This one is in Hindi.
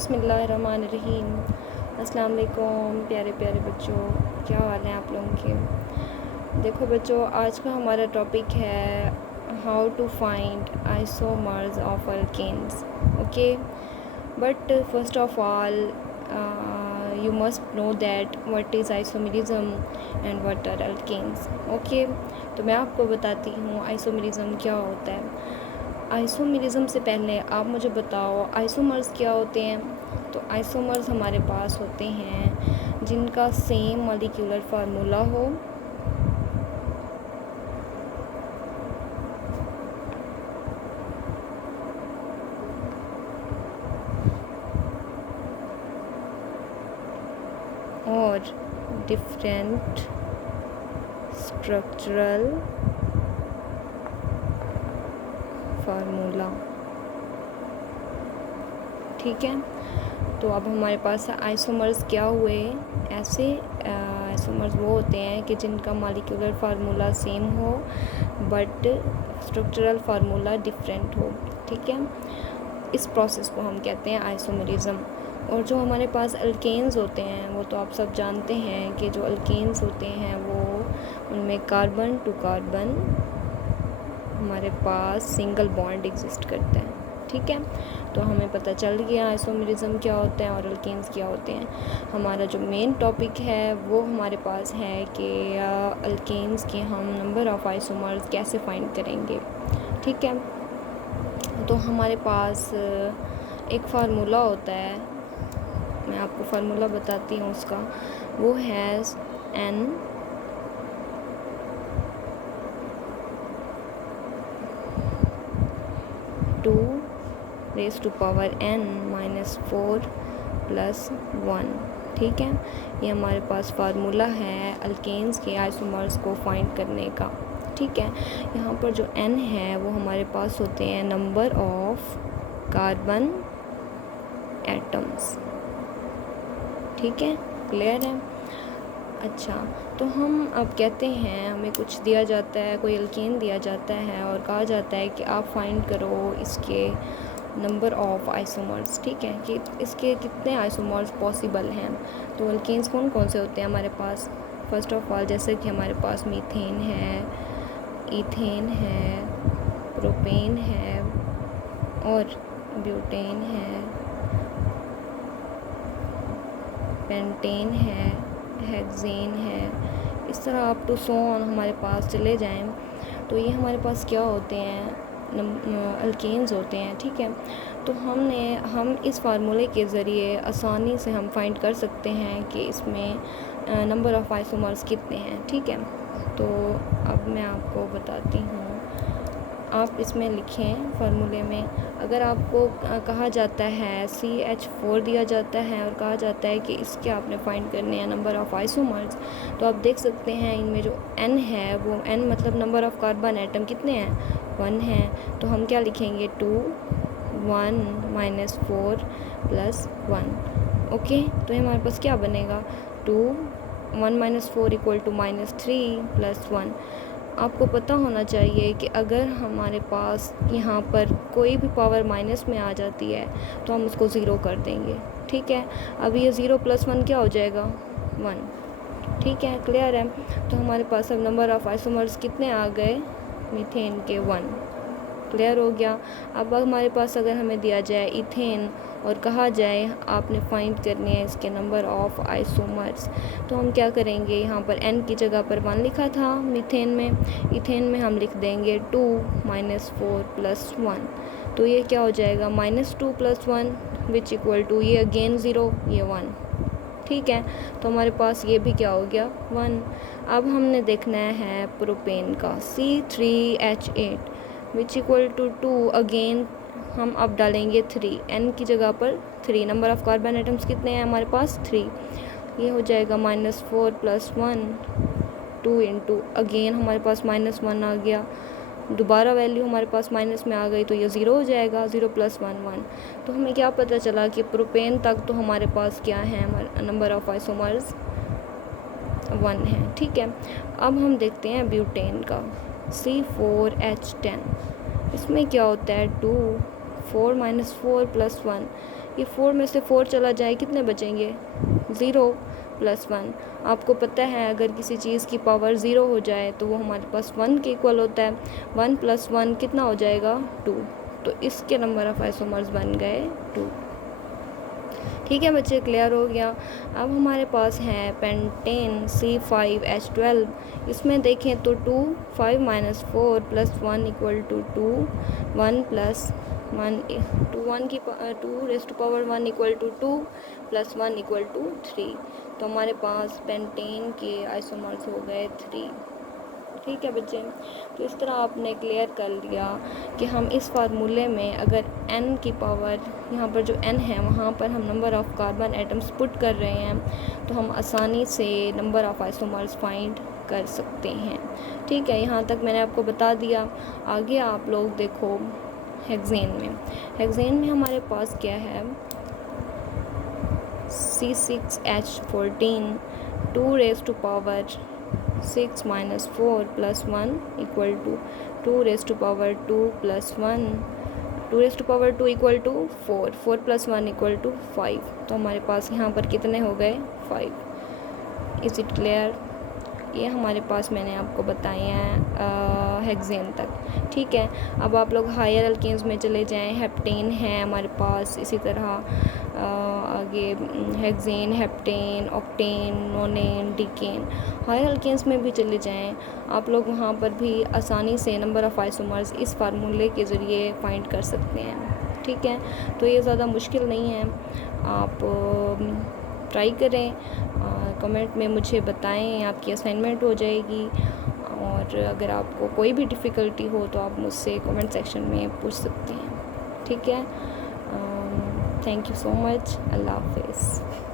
बिस्मिल्लाहिर्रहमानिर्रहीम। अस्सलाम वालेकुम प्यारे प्यारे बच्चों, क्या हाल है आप लोगों के। देखो बच्चों, आज का हमारा टॉपिक है how to find isomers of alkanes. Okay, but first of all you must know that what is isomerism and what are alkenes. Okay, तो मैं आपको बताती हूँ आइसोमेरिज्म क्या होता है। आइसोमेरिज्म से पहले आप मुझे बताओ आइसोमर्स क्या होते हैं। तो आइसोमर्स हमारे पास होते हैं जिनका सेम मॉलिक्यूलर फार्मूला हो और डिफरेंट स्ट्रक्चरल फार्मूला। ठीक है, तो अब हमारे पास आइसोमर्स क्या हुए। ऐसे आइसोमर्स वो होते हैं कि जिनका मॉलिक्यूलर फार्मूला सेम हो बट स्ट्रक्चरल फार्मूला डिफरेंट हो। ठीक है, इस प्रोसेस को हम कहते हैं आइसोमेरिज्म। और जो हमारे पास अल्केन्स होते हैं वो तो आप सब जानते हैं कि जो अल्केन्स होते हैं वो उनमें कार्बन टू कार्बन हमारे पास सिंगल बॉन्ड एग्जिस्ट करता है। ठीक है, तो हमें पता चल गया आइसोमेरिज्म क्या होता है और अल्केन्स क्या होते हैं। हमारा जो मेन टॉपिक है वो हमारे पास है कि अल्केन्स के हम नंबर ऑफ़ आइसोमर्स कैसे फाइंड करेंगे। ठीक है, तो हमारे पास एक फार्मूला होता है, मैं आपको फार्मूला बताती हूँ उसका। वो है N to raise to power N minus 4 plus 1। ठीक है, ये हमारे पास फार्मूला है अल्केन्स के आइसोमर्स को फाइंड करने का। ठीक है, यहाँ पर जो N है वो हमारे पास होते हैं नंबर ऑफ कार्बन एटम्स। ठीक है, क्लियर है। अच्छा, तो हम अब कहते हैं हमें कुछ दिया जाता है, कोई अल्केन दिया जाता है और कहा जाता है कि आप फाइंड करो इसके नंबर ऑफ़ आइसोमर्स। ठीक है, कि इसके कितने आइसोमर्स पॉसिबल हैं। तो अल्केन्स कौन कौन से होते हैं हमारे पास। फर्स्ट ऑफ ऑल जैसे कि हमारे पास मीथेन है, ईथेन है, प्रोपेन है और ब्यूटेन है, पेंटेन है, हेक्सेन है। इस तरह आप टू सो ऑन हमारे पास चले जाएं तो ये हमारे पास क्या होते हैं, अल्केन्स होते हैं। ठीक है, तो हम इस फार्मूले के ज़रिए आसानी से हम फाइंड कर सकते हैं कि इसमें नंबर ऑफ़ आइसोमर्स कितने हैं। ठीक है, तो अब मैं आपको बताती हूँ। आप इसमें लिखें फार्मूले में, अगर आपको कहा जाता है CH4 दिया जाता है और कहा जाता है कि इसके आपने फाइंड करने हैं नंबर ऑफ़ आइसोमर्स, तो आप देख सकते हैं इनमें जो N है वो N मतलब नंबर ऑफ़ कार्बन एटम कितने हैं, 1 हैं। तो हम क्या लिखेंगे 2 1 माइनस 4 प्लस 1। ओके, तो हमारे पास क्या बनेगा 2 1 minus 4 equal to minus 3 plus 1। आपको पता होना चाहिए कि अगर हमारे पास यहाँ पर कोई भी पावर माइनस में आ जाती है तो हम उसको ज़ीरो कर देंगे। ठीक है, अब ये 0 प्लस 1 क्या हो जाएगा 1। ठीक है, क्लियर है। तो हमारे पास अब नंबर ऑफ़ आइसोमर्स कितने आ गए, मीथेन के 1। क्लियर हो गया। अब हमारे पास अगर हमें दिया जाए इथेन और कहा जाए आपने फाइंड करनी है इसके नंबर ऑफ़ आइसोमर्स, तो हम क्या करेंगे, यहाँ पर N की जगह पर 1 लिखा था मीथेन में, इथेन में हम लिख देंगे 2 माइनस 4 प्लस 1। तो ये क्या हो जाएगा -2 प्लस 1 विच इक्वल टू ये अगेन 0, ये 1। ठीक है, तो हमारे पास ये भी क्या हो गया 1। अब हमने देखना है प्रोपेन का C3H8 which equal to 2। Again हम अब डालेंगे 3, N की जगह पर 3। नंबर ऑफ़ कार्बन एटम्स कितने हैं हमारे पास 3। ये हो जाएगा -4 प्लस 1 2 इंटू अगेन हमारे पास -1 आ गया, दोबारा वैल्यू हमारे पास माइनस में आ गई तो ये 0 हो जाएगा, 0 प्लस 1 1। तो हमें क्या पता चला कि प्रोपेन तक तो हमारे पास क्या है, नंबर ऑफ़ आइसोमर्स 1 है। ठीक है, अब हम देखते हैं ब्यूटेन का C4H10। इसमें क्या होता है 2 4 माइनस 4 प्लस 1, ये 4 में से 4 चला जाए कितने बचेंगे? 0 प्लस 1। आपको पता है अगर किसी चीज़ की पावर 0 हो जाए तो वो हमारे पास 1 के इक्वल होता है। 1 प्लस 1 कितना हो जाएगा? 2। तो इसके नंबर ऑफ़ आइसोमर्स बन गए 2। ठीक है बच्चे, क्लियर हो गया। अब हमारे पास है पेंटेन C5H12। इसमें देखें तो 2 5 minus 4 plus 1 equal to 2 1 plus 1 2 raise to power 1 equal to 2 plus 1 equal to 3। तो हमारे पास पेंटेन के आइसोमर्स हो गए 3। ठीक है बच्चे, तो इस तरह आपने क्लियर कर लिया कि हम इस फार्मूले में अगर n की पावर, यहाँ पर जो n है वहाँ पर हम number of carbon atoms put कर रहे हैं तो हम आसानी से नंबर ऑफ़ आइसोमर्स फाइंड कर सकते हैं। ठीक है, यहाँ तक मैंने आपको बता दिया। आगे आप लोग देखो हेक्सेन में। हेक्सेन में हमारे पास क्या है? C6H14 2 raise to power 6 minus 4 plus 1 equal to 2 raise to power 2 plus 1 2 raise to power 2 equal to 4 4 plus 1 equal to 5। तो हमारे पास यहाँ पर कितने हो गए? 5। Is it clear? ये हमारे पास मैंने आपको बताए हैं हेक्सेन तक। ठीक है, अब आप लोग हायर अल्केन्स में चले जाएं। हेप्टेन है हमारे पास, इसी तरह आगे hexane, heptane, octane, nonane, decane. Higher alkanes में भी चले जाएं आप लोग, वहाँ पर भी आसानी से नंबर ऑफ़ आइसोमर्स इस फार्मूले के ज़रिए फाइंड कर सकते हैं। ठीक है, तो ये ज़्यादा मुश्किल नहीं है, आप ट्राई करें। कमेंट में मुझे बताएं, आपकी असाइनमेंट हो जाएगी। और अगर आपको कोई भी डिफ़िकल्टी हो तो आप मुझसे कमेंट सेक्शन में पूछ सकते हैं। ठीक है, थैंक यू सो मच। अल्लाह हाफ़िज़।